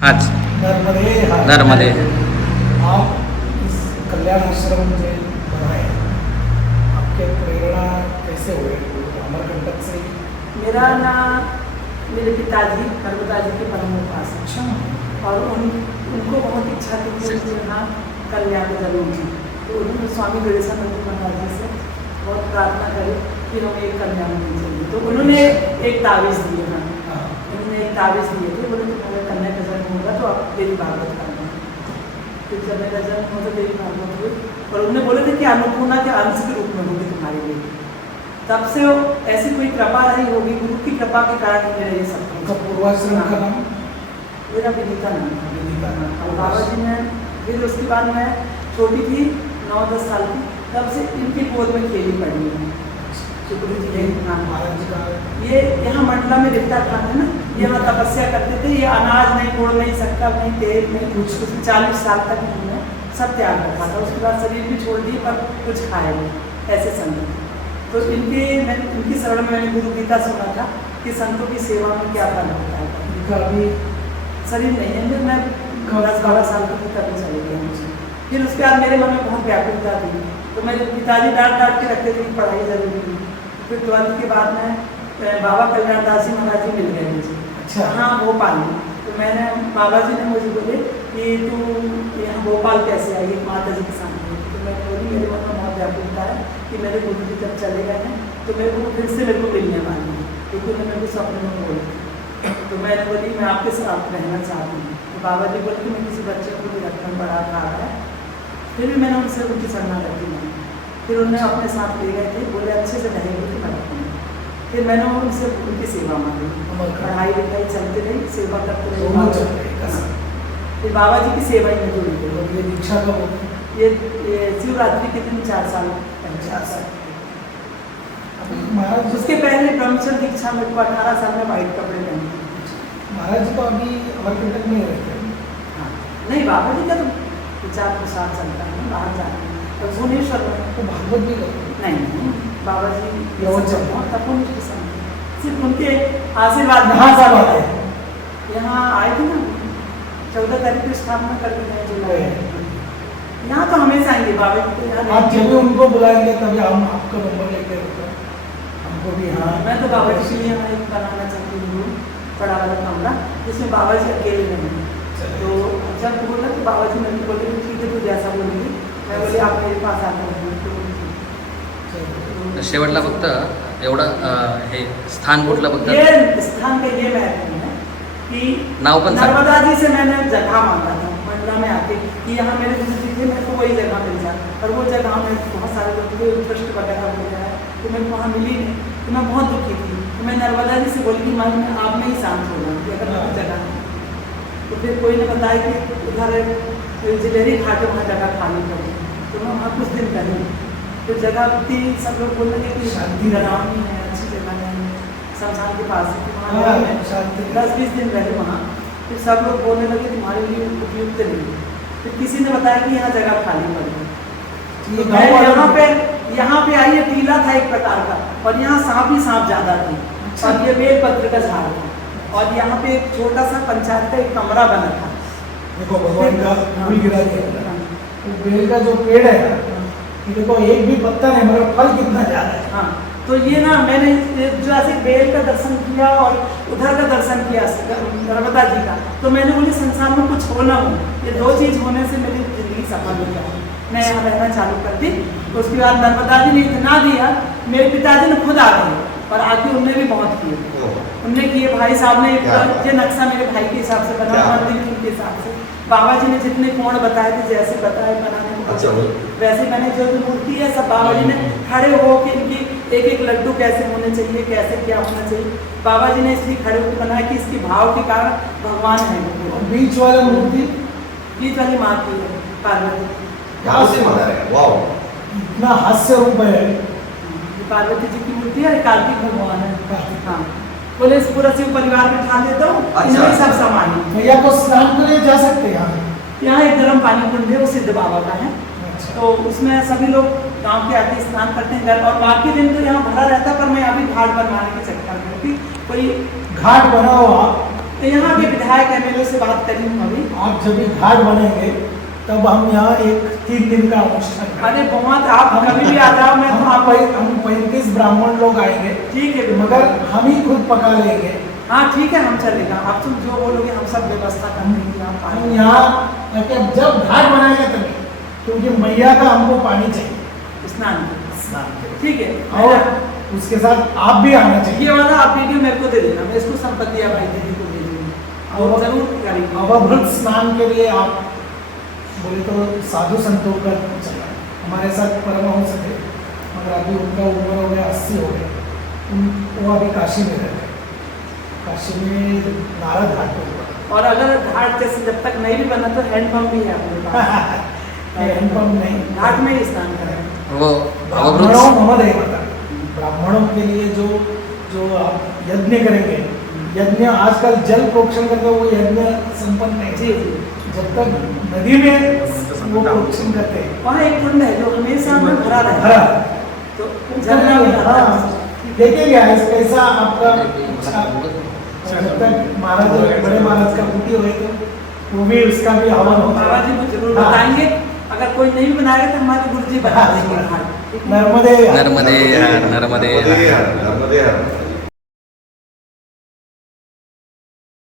हाच नर्मदे हाथ। नर्मदे। आप इस कल्याण आश्रम में बनाए, आपके प्रेरणा कैसे हुए? अमरकंटक से? मेरा नाम मेरे पिताजी नर्मदा जी के परम उपासक। अच्छा। और उनको बहुत इच्छा थी कि मुझे यहाँ कल्याण जरूर थी, तो उन्होंने स्वामी गणेशानंद महाराज जी से बहुत प्रार्थना करी कि हमें एक कल्याण मिल चाहिए। तो उन्होंने एक तावीज़ दिए ना, उन्होंने एक तावीज़ दिए थे, बोले तुम्हारे कन्या का जन्म होगा तो आप देवी भागवत करना। फिर जब मेरा जन्म हुआ तो देवी भागवत हुई, और उन्होंने बोले थे कि अन्नपूर्णा के अंश के रूप में होगी तुम्हारे लिए। तब से ऐसी कोई कृपा रही होगी, गुरु की कृपा के कारण ही मेरा ये सब उनका पूर्वाश्रम का नाम? मेरा विनीता नाम था। विनीता नाम। और बाबा जी ने फिर उसके बाद मैं छोटी थी 9-10 साल की, तब से इनकी गोद में खेली पड़ी है। शुक्र जी के नाम महाराज जी का ये यहाँ मंडला में रिश्ता खान है ना, यहाँ तपस्या करते थे। ये अनाज नहीं, गुड़ नहीं, शक्कर नहीं, तेल नहीं, कुछ उसमें 40 साल तक उन्होंने सब त्याग रखा था। उसके बाद शरीर भी छोड़ दिए पर कुछ खाया नहीं, ऐसे संत। तो इनकी शरण में मैंने गुरु गीता सुना था कि संतों की सेवा में क्या फल होता है। इनका अभी शरीर नहीं है, मैं 10-12 साल की तभी चली गई मुझे। फिर उसके बाद मेरे मन में बहुत व्याकुलता थी, तो मेरे पिताजी डांट के रखते थे कि पढ़ाई जरूरी है। फिर 12th के बाद में बाबा कल्याण दास जी महाराज जी मिल गए मुझे। अच्छा। हाँ, भोपाल में। तो मैंने बाबा जी ने मुझे बोले कि तू यहाँ भोपाल कैसे आई माता जी के सामने। तो मैं बोली मेरे मन में बहुत व्याकुलता है कि मेरे गुरु जी जब चले गए हैं तो मेरे को फिर से मेरे को मिलने वाली है, क्योंकि उन्होंने मेरे को सपने में बोला। तो मैंने बोली मैं आपके साथ रहना चाहती हूँ। तो बाबा जी बोले कि मैं किसी बच्चे को भी रखना बड़ा खा रहा है। फिर भी मैंने उनसे उनकी शरणागति मांगी। फिर उन्हें अपने साथ ले गए थे, बोले अच्छे से रहेंगे तो मैं रखूँगी। फिर मैंने उनसे उनकी सेवा मांगी, पढ़ाई लिखाई चलती रही, सेवा करते रहे। फिर बाबा जी की सेवा ही में जुड़ी गई। ये दीक्षा का ये शिवरात्रि के दिन 4 साल महाराज उसके पहले ब्रह्मचर्य दीक्षा मेरे को 18 साल में वाइट कपड़े पहने। महाराज जी तो अभी अमरकंटक में रहते हैं। हाँ, नहीं बाबा जी का तो विचार प्रसार चलता है, बाहर जाना है। तो भुवनेश्वर में तो भागवत भी करते नहीं, बाबा जी प्रवचन। तपोनिष्ठ संत, सिर्फ उनके आशीर्वाद में कहाँ सब आते हैं? यहाँ आए थे ना 14 तारीख की स्थापना कर दी है जुलाई। यहाँ तो हमेशा आएंगे बाबा जी को। यहाँ आप जब भी उनको बुलाएंगे तभी हम आपका नंबर लेके रखते हैं हमको भी। हाँ, मैं तो बाबा जी के लिए यहाँ एक बनाना चाहती हूँ बड़ा वाला कमरा, जिसमें बाबा जी अकेले नहीं। तो जब बोला तो बाबा जी मेरे को बोले ठीक है तू जैसा बोलेगी। मैं बोली आप मेरे पास आते हैं। शेवटला फक्त एवढं हे स्थान कुठलं फक्त ये स्थान का ये महत्व है कि नाव पण सांग। नर्मदा जी से मैंने जगह मांगा था मंडला में आके कि यहाँ मेरे गुरु जी थे, मेरे को वही जगह मिल जाए। और वो जगह में बहुत सारे लोग थे, उत्कृष्ट वगैरह हो गया है, तो मेरे को वहाँ मिली नहीं। तो मैं बहुत दुखी थी। तो मैं नर्मदा जी से बोली कि माँ आप में ही शांत होना कि अगर मेरी जगह नहीं। तो फिर कोई ने बताया कि उधर जिलेरी घाट वहाँ जगह खाली करें। तो मैं वहाँ कुछ दिन रही। तो जगह थी, सब लोग बोल रहे कि शांति डरावनी है, अच्छी जगह नहीं है, शमशान के पास है। वहाँ 10-20 दिन रहे वहाँ। फिर सब लोग बोलने लगे तुम्हारे लिए उपयुक्त नहीं। फिर किसी ने बताया कि यहाँ जगह खाली पड़ी है। तो मैं यहाँ पे आई, टीला था एक प्रकार का, और यहाँ सांप ही सांप ज्यादा थे। और ये बेलपत्र का झाड़ था, और यहाँ पे एक छोटा सा पंचायत का एक कमरा बना था। देखो भगवान का फूल गिरा दिया। तो बेल का जो पेड़ है कि देखो एक भी पत्ता नहीं मगर फल कितना ज्यादा है। हाँ, तो ये ना मैंने जो ऐसे बेल का दर्शन किया और उधर का दर्शन किया नर्मदा जी का, तो मैंने बोली संसार में कुछ हो ना हो, ये 2 चीज होने से मेरी जिंदगी सफल हो जाए। मैं यहाँ रहना चालू कर दी। तो उसके बाद नर्मदा जी ने इतना दिया, मेरे पिताजी ने खुद आ गए और आके उनने भी बहुत किए। उनने किए, भाई साहब ने ये नक्शा मेरे भाई के हिसाब से बना, मंदिर के हिसाब से। बाबा जी ने जितने कोण बताए थे, जैसे बताए बनाने को, वैसे मैंने जो मूर्ति है सब बाबा जी ने खड़े हो के इनकी एक लड्डू कैसे होने चाहिए, कैसे क्या होना चाहिए, बाबा जी ने इसलिए खड़े होकर बनाया कि इसके भाव के कारण भगवान है। बीच वाला मूर्ति बीच वाली माँ की है पार्वती। इतना हास्य रूप है। पार्वती जी की मूर्ति है, कार्तिक भगवान है। हाँ, बोले इस पूरा शिव परिवार बिठा देता हूँ, इनमें सब सामान है। भैया को स्नान के लिए जा सकते हैं यहाँ एक गर्म पानी कुंड है, वो सिद्ध बाबा का है। तो उसमें सभी लोग गांव के आके स्नान करते हैं घर, और बाकी दिन तो यहाँ भरा रहता है। पर मैं अभी घाट बनवाने के चक्कर में, कोई घाट बनाओ आप तो यहाँ के विधायक MLA से बात करी हूँ अभी। आप जब भी घाट बनेंगे तब हम यहाँ एक 3 दिन का अनुष्ठान करेंगे। अरे बहुत, आप कभी भी आ जाओ, मैं तो आप हम 35 ब्राह्मण लोग आएंगे, ठीक है, मगर हम ही खुद पका लेंगे। हाँ ठीक है, हम चलेगा। आप तुम जो बोलोगे हम सब व्यवस्था कर देंगे। आप हम आइए। यहाँ जब घाट बनाएंगे तभी, क्योंकि मैया का हमको पानी चाहिए स्नान के। स्नान के। ठीक है, और उसके साथ आप भी आना चाहिए। ये वाला आप वीडियो मेरे को दे देना, मैं इसको संपत्ति भाई दीदी को दे दूँगी, और जरूर करेंगे। अवभृत स्नान के लिए आप बोले तो साधु संतों का चला हमारे साथ परमहंस थे, मगर अभी उनका उम्र हो गया 80 हो गए। वो अभी काशी में रहते हैं, काशी में नारद घाट पे हुआ। और अगर घाट जैसे जब तक नहीं भी बना तो हैंडपम्प भी है अपने पास। हैंडपम्प नहीं, घाट में ही स्नान करें। वो ब्राह्मणों अवभृत महोदय बता, ब्राह्मणों के लिए जो आप यज्ञ करेंगे, यज्ञ आजकल जल प्रोक्षण करके वो यज्ञ संपन्न नहीं। जी जी, जब तक नदी में वो प्रोक्षण करते हैं, वहाँ एक कुंड है जो हमेशा में भरा रहता भरा है, तो झरना भी आता है। हाँ, देखेंगे कैसा आपका जब तक महाराज बड़े महाराज का कुटी हुए तो वो भी उसका भी हवन होता बाबा जी को जरूर हाँ। बताएंगे। अगर कोई नहीं बनाएगा तो हमारे गुरु जी बता देंगे घाट। नर्मदे नर्मदे हर नर्मदे हर। नर्मदे हर।